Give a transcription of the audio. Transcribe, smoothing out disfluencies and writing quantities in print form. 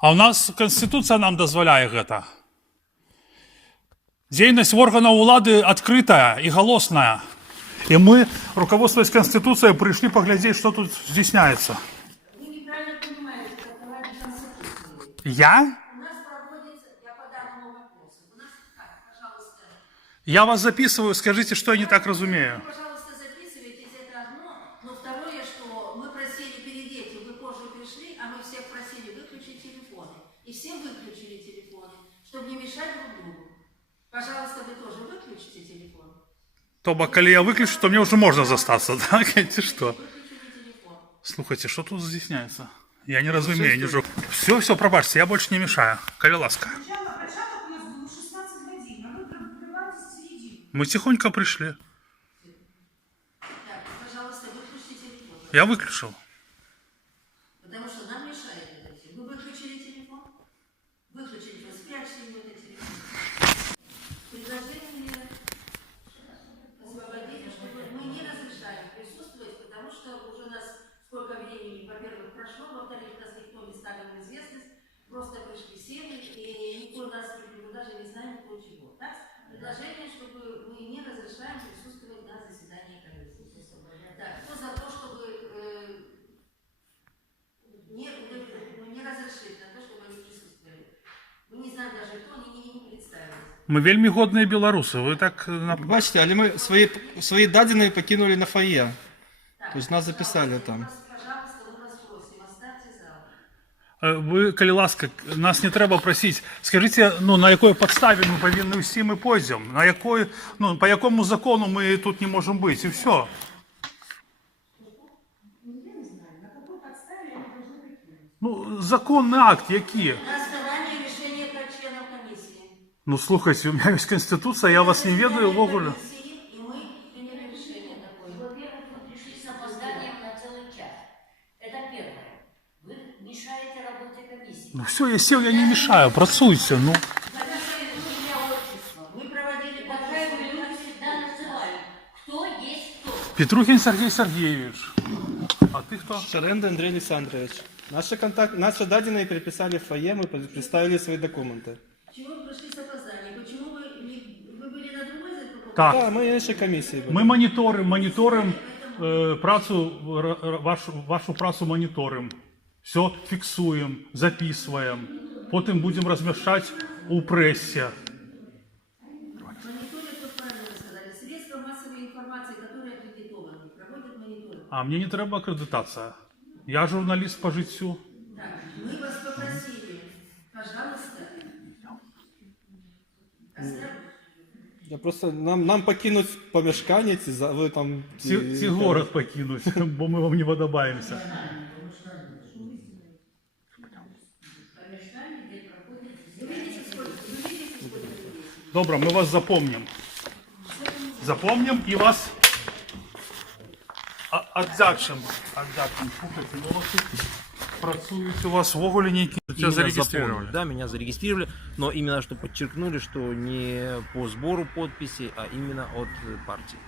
А у нас Конституція нам дозволяє гэта. Дзейнасць органаў улады адкрытая і галосная. І мы, руководствуясь Конституцией, пришли поглядеть, что тут здійсняется. Вы неправильно понимаете, какова Конституция. Я? У нас проводится, я по данному вопросу. У нас как, пожалуйста. Я вас записываю, скажите, что я не так разумею. Вы, пожалуйста, записывайтесь, это одно. Но второе, что мы просили перед этим, вы позже пришли, а мы всех просили выключить телефоны. И все выключили телефоны, чтобы не мешать друг другу. Пожалуйста, вы тоже выключите телефон. Тобто, коли я выключу, то мне уже можно застаться, так? Или что? Выключили телефон. Слухайте, что тут здійсняється? Я не разумею, не жок. Все, пробачьте, я больше не мешаю. Коли ласка. Початок у нас был 16 годин, а вы прорываетесь в середину. Мы тихонько пришли. Так, пожалуйста, выключите телефон. Я выключил. Потому что нам мешает это. Вы выключили телефон? Выключили телефон, спрячьте его этот телефон. Предложение освободить, чтобы мы не разрешаем присутствовать, потому что уже у нас сколько времени, во-первых, прошло, во-вторых, нас никто не ставил в известность, просто пришли сели, и никто нас даже не знаем, кто чего. Так? Предложение, чтобы мы не разрешаем присутствовать на заседании комиссии. Так, кто за то, чтобы не разрешить на то, чтобы они присутствовали. Мы не знаем даже, кто они не представились. Мы вельми годные белорусы. Вы так... Бачите, але ми свої дані покинули на фойе. Тобто нас записали там. Пожалуйста, мы вас просим, оставьте зал. Ви, коли ласка, нас не треба просити. Скажіть, ну, на якій підставі ми повинні всі ми пойдемо? На якої, ну, по якому закону ми тут не можемо бути? І все. Я не знаю, на какой подставе они должны покинуть. Ну, законний акт який? На основании решения как членов комиссии. Ну, слухайте, у мене є Конституція, я вас не ведаю в огуле. Комиссии, и мы приняли решение такое. Во-первых, вы пришли с опозданием на целый час. Это первое. Вы мешаете работе комиссии. Ну, все, я сел, я не мешаю, працуйте, ну. Записали имя, отчество. Мы проводили Какая вы люди всегда называли. Кто есть кто. Петрухин Сергей Сергеевич. А ты кто? Шаренда Андрей Александрович. Наши данные переписали в фойе, мы представили свои документы. Чего вы пришли с опозданием? Почему вы были на другой закупке? Так. Да, мы нашей комиссии были. Ми моніторимо працю, вашу працю моніторимо. Все фіксуємо, записуємо. Потім будемо розміщати у пресі. Мониторинг, как правильно вы сказали, средства массовой информации, которые аккредитованы, проводят мониторинг. А мені не треба акредитація. Я журналіст по життю. Так, мы вас попросили, пожалуйста, Я просто нам покинуть помешкання, ви там... Ці город покинуть, бо ми вам не подобаємося. Добре, ми вас запомнимо. Запомнимо і вас віддячимо. Слухайте, ну вас тут працюють у вас в огулі ніякі. Тебя зарегистрировали. Да, меня зарегистрировали, но именно что подчеркнули, что не по сбору подписей, а именно от партии.